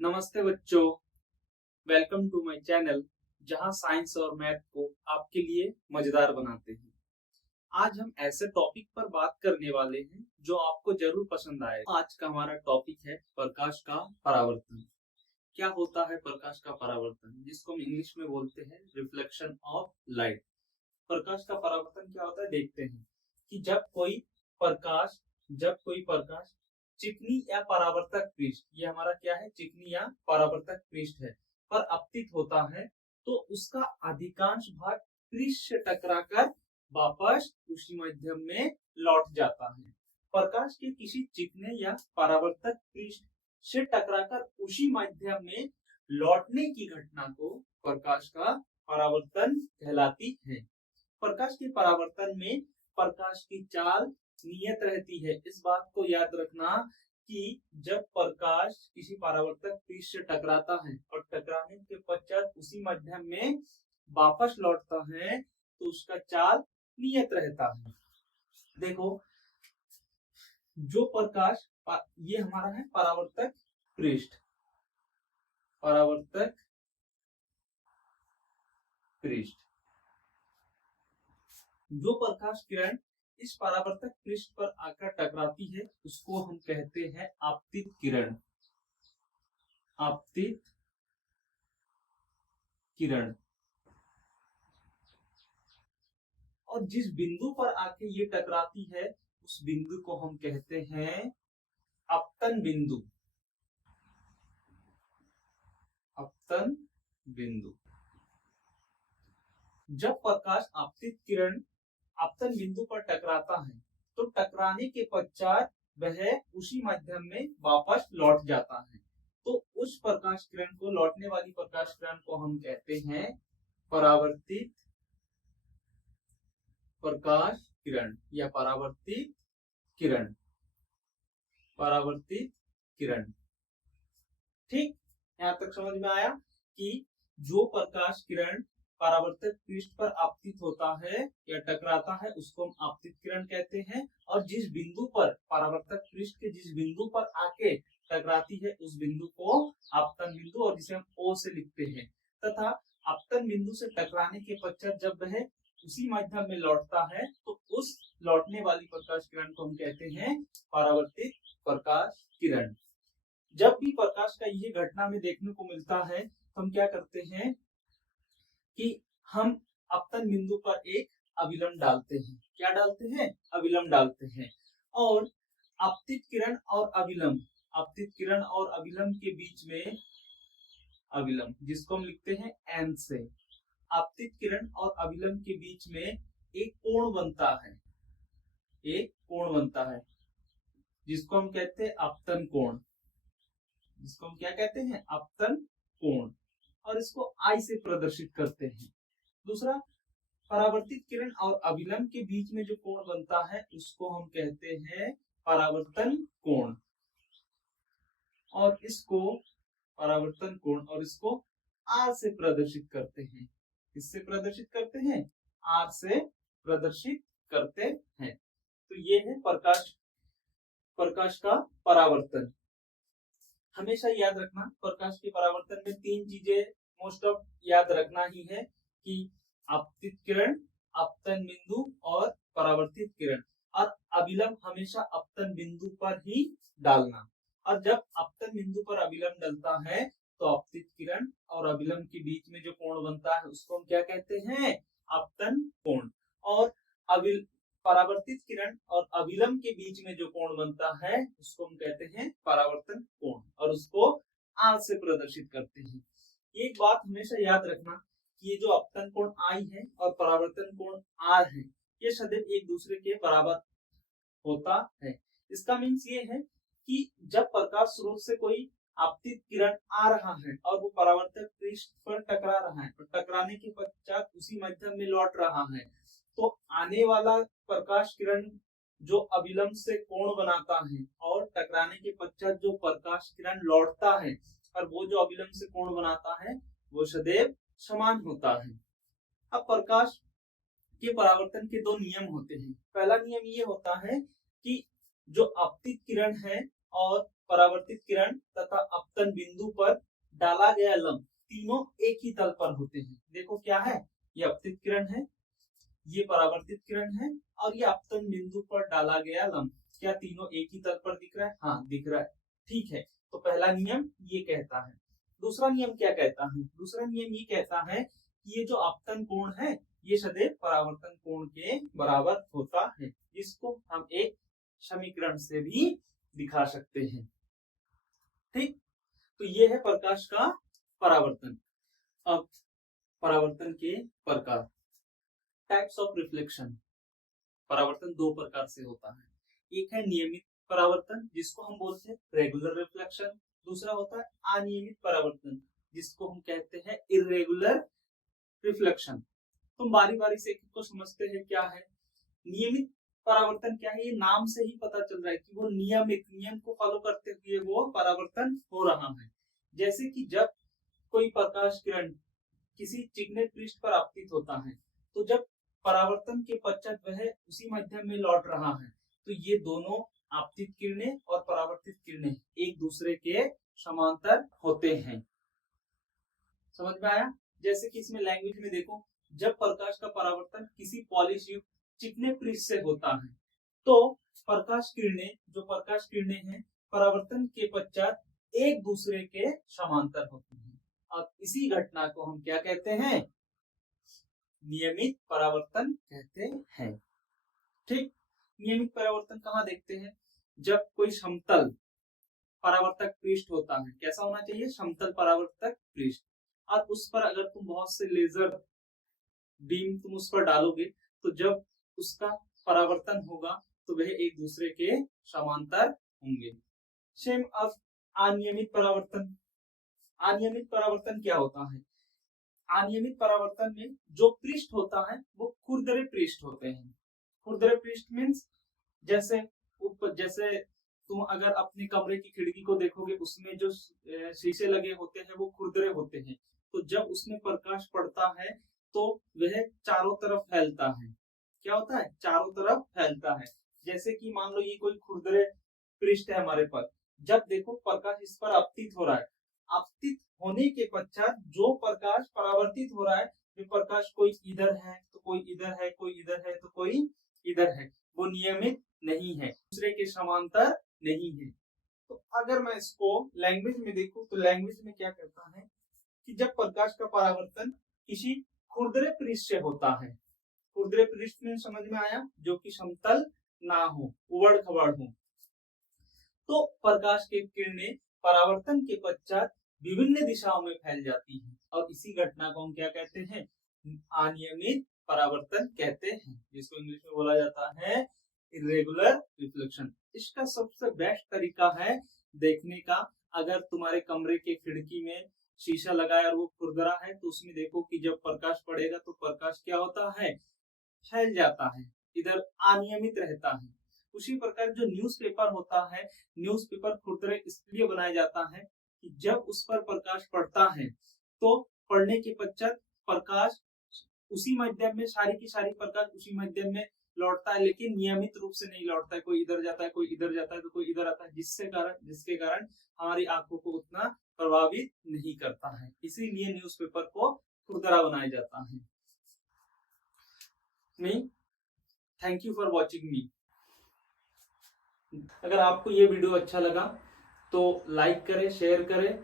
नमस्ते बच्चों, welcome to my channel जहां साइंस और मैथ को आपके लिए मजेदार बनाते हैं। आज हम ऐसे टॉपिक पर बात करने वाले हैं जो आपको जरूर पसंद आए। आज का हमारा टॉपिक है प्रकाश का परावर्तन। क्या होता है प्रकाश का परावर्तन, जिसको हम इंग्लिश में बोलते हैं रिफ्लेक्शन ऑफ लाइट। प्रकाश का परावर्तन क्या होता है, देखते हैं कि जब कोई प्रकाश चिकनी या परावर्तक पृष्ठ, ये हमारा क्या है, चिकनी या परावर्तक पृष्ठ है, पर आपतित होता है तो उसका अधिकांश भाग पृष्ठ से टकराकर वापस उसी माध्यम में लौट जाता है। प्रकाश के किसी चिकने या परावर्तक पृष्ठ से टकराकर उसी माध्यम में लौटने की घटना को प्रकाश का परावर्तन कहलाती है। प्रकाश के परावर्तन में प्रकाश की चाल नियत रहती है। इस बात को याद रखना कि जब प्रकाश किसी परावर्तक पृष्ठ से टकराता है और टकराने के पश्चात उसी माध्यम में वापस लौटता है तो उसका चाल नियत रहता है। देखो, जो प्रकाश, ये हमारा है परावर्तक पृष्ठ, परावर्तक पृष्ठ। जो प्रकाश किरण इस परावर्तक पृष्ठ पर आकर टकराती है उसको हम कहते हैं आपतित किरण। आपतित किरण। और जिस बिंदु पर आके ये टकराती है उस बिंदु को हम कहते हैं अपतन बिंदु। अपतन बिंदु। जब प्रकाश आपतित किरण आपतन बिंदु पर टकराता है तो टकराने के पश्चात वह उसी माध्यम में वापस लौट जाता है। तो उस प्रकाश किरण को, लौटने वाली प्रकाश किरण को हम कहते हैं परावर्तित प्रकाश किरण या परावर्तित किरण। परावर्तित किरण। ठीक, यहाँ तक समझ में आया कि जो प्रकाश किरण परावर्तक पृष्ठ पर आपतित होता है या टकराता है उसको हम आपतित किरण कहते हैं। और जिस बिंदु पर, परावर्तक पृष्ठ के जिस बिंदु पर आके टकराती है उस बिंदु को आपतन बिंदु, और जिसे हम O से लिखते हैं, तथा आपतन बिंदु से टकराने के पश्चात जब वह उसी माध्यम में लौटता है तो उस लौटने वाली प्रकाश किरण को हम कहते हैं परावर्तित प्रकाश किरण। जब भी प्रकाश का ये घटना में देखने को मिलता है तो हम क्या करते हैं कि हम अपतन बिंदु पर एक अभिलंब डालते हैं। क्या डालते हैं? अभिलंब डालते हैं। और आपतित किरण और अभिलंब, आपतित किरण और अभिलंब के बीच में, अभिलंब जिसको हम लिखते हैं एन से, आपतित किरण और अभिलंब के बीच में एक कोण बनता है। एक कोण बनता है जिसको हम कहते हैं अपतन कोण। जिसको हम क्या कहते हैं? अपतन कोण। और इसको आई से प्रदर्शित करते हैं। दूसरा, परावर्तित किरण और अभिलंब के बीच में जो कोण बनता है उसको हम कहते हैं परावर्तन कोण। और इसको परावर्तन कोण, और इसको आर से प्रदर्शित करते हैं। किससे प्रदर्शित करते हैं? आर से प्रदर्शित करते हैं। तो ये है प्रकाश का परावर्तन। हमेशा याद रखना, प्रकाश के परावर्तन में तीन चीजें मोस्ट ऑफ याद रखना ही है कि आपतित किरण, अपतन बिंदु और परावर्तित किरण। और अभिलंब हमेशा अपतन बिंदु पर ही डालना। और जब अपतन बिंदु पर अभिलंब डलता है तो आपतित किरण और अभिलंब के बीच में जो कोण बनता है उसको हम क्या कहते हैं? अपतन कोण। और परावर्तित किरण और अभिलंब के बीच में जो कोण बनता है उसको हम कहते हैं परावर्तन कोण, और उसको आर से प्रदर्शित करते हैं। एक बात हमेशा याद रखना कि ये जो अपतन कोण आई है और परावर्तन कोण आर है, ये सदैव एक दूसरे के बराबर होता है। इसका मीन्स ये है कि जब प्रकाश स्रोत से कोई आपतित किरण आ रहा है और वो परावर्तक पृष्ठ पर टकरा रहा है और टकराने के पश्चात उसी माध्यम में लौट रहा है, तो आने वाला प्रकाश किरण जो अभिलंब से कोण बनाता है और टकराने के पश्चात जो प्रकाश किरण लौटता है और वो जो अभिलंब से कोण बनाता है वो सदैव समान होता है। अब प्रकाश के परावर्तन के दो नियम होते हैं। पहला नियम ये होता है कि जो आपतित किरण है और परावर्तित किरण तथा अपतन बिंदु पर डाला गया लंब तीनों एक ही तल पर होते हैं। देखो क्या है, ये अपतित किरण है, ये परावर्तित किरण है और ये अपतन बिंदु पर डाला गया लंब, क्या तीनों एक ही तल पर दिख रहा है? हाँ दिख रहा है। ठीक है, तो पहला नियम ये कहता है। दूसरा नियम क्या कहता है? दूसरा नियम ये कहता है कि ये जो अपतन कोण है ये सदैव परावर्तन कोण के बराबर होता है। इसको हम एक समीकरण से भी दिखा सकते हैं। ठीक, तो ये है प्रकाश का परावर्तन। अब परावर्तन के प्रकार, टाइप्स ऑफ रिफ्लेक्शन। परावर्तन दो प्रकार से होता है। एक है नियमित परावर्तन जिसको हम बोलते हैं रेगुलर रिफ्लेक्शन, दूसरा होता है अनियमित परावर्तन जिसको हम कहते हैं इर्रेगुलर रिफ्लेक्शन। तुम बारी बारी से एक को समझते हैं क्या है। नियमित परावर्तन क्या है, ये नाम से ही पता चल रहा है कि वो नियमित नियम को फॉलो करते हुए वो परावर्तन हो रहा है। जैसे कि जब कोई प्रकाश किरण किसी चिकने पृष्ठ पर आपतित होता है तो जब परावर्तन के पश्चात वह उसी माध्यम में लौट रहा है तो ये दोनों आपतित किरणें और परावर्तित किरणें एक दूसरे के समांतर होते हैं। समझ में आया? जैसे कि इसमें लैंग्वेज में देखो, जब प्रकाश का परावर्तन किसी पॉलिश युक्त चिकने पृष्ठ से होता है तो प्रकाश किरणें हैं परावर्तन के पश्चात एक दूसरे के समांतर होती हैं। अब इसी घटना को हम क्या कहते हैं? नियमित परावर्तन कहते हैं। ठीक, नियमित परावर्तन कहाँ देखते हैं? जब कोई समतल परावर्तक पृष्ठ होता है, कैसा होना चाहिए? समतल परावर्तक पृष्ठ, और उस पर अगर तुम बहुत से लेजर बीम तुम उस पर डालोगे तो जब उसका परावर्तन होगा तो वह एक दूसरे के समांतर होंगे। सेम अब अनियमित परावर्तन। अनियमित परावर्तन क्या होता है? अनियमित परावर्तन में जो पृष्ठ होता है वो खुरदरे पृष्ठ होते हैं। खुरदरे पृष्ठ मीन्स जैसे तुम अगर अपने कमरे की खिड़की को देखोगे उसमें जो शीशे लगे होते हैं वो खुरदरे होते हैं, तो जब उसमें प्रकाश पड़ता है तो वह चारों तरफ फैलता है। क्या होता है? चारों तरफ फैलता है। जैसे कि मान लो ये कोई खुरदरे पृष्ठ है हमारे पास, जब देखो प्रकाश इस पर आपतित हो रहा है, आपतित होने के पश्चात जो प्रकाश परावर्तित हो रहा है, जो प्रकाश कोई इधर है तो कोई इधर है, कोई इधर है तो कोई इधर है, वो नियमित नहीं है, दूसरे के समांतर नहीं है। तो अगर मैं इसको लैंग्वेज में देखूं तो लैंग्वेज में क्या कहता है कि जब प्रकाश का परावर्तन किसी खुरदरे पृष्ठ से होता है, खुरदरे पृष्ठ में समझ में आया, जो कि समतल ना हो, उबड़ खबड़ हो, तो प्रकाश की किरणें परावर्तन के पश्चात विभिन्न दिशाओं में फैल जाती हैं और इसी घटना को हम क्या कहते हैं? अनियमित परावर्तन कहते हैं, जिसको इंग्लिश में बोला जाता है इर्रेगुलर रिफ्लेक्शन। इसका सबसे बेस्ट तरीका है देखने का, अगर तुम्हारे कमरे के खिड़की में शीशा लगा है और वो खुरदरा है तो उसमें देखो कि जब प्रकाश पड़ेगा तो प्रकाश क्या होता है? फैल जाता है, इधर अनियमित रहता है। उसी प्रकार जो न्यूज़पेपर होता है, न्यूज़पेपर खुरदरे इसलिए बनाया जाता है कि जब उस पर प्रकाश पड़ता है तो पड़ने के पश्चात प्रकाश उसी माध्यम में सारी की सारी प्रकाश उसी माध्यम में लौटता है, लेकिन नियमित रूप से नहीं लौटता है। कोई इधर जाता है, कोई इधर जाता है तो कोई इधर आता है, जिसके कारण हमारी आंखों को उतना प्रभावित नहीं करता है। इसीलिए न्यूज़पेपर को खुरदरा बनाया जाता है। थैंक यू फॉर वॉचिंग मी। अगर आपको ये वीडियो अच्छा लगा तो लाइक करें, शेयर करें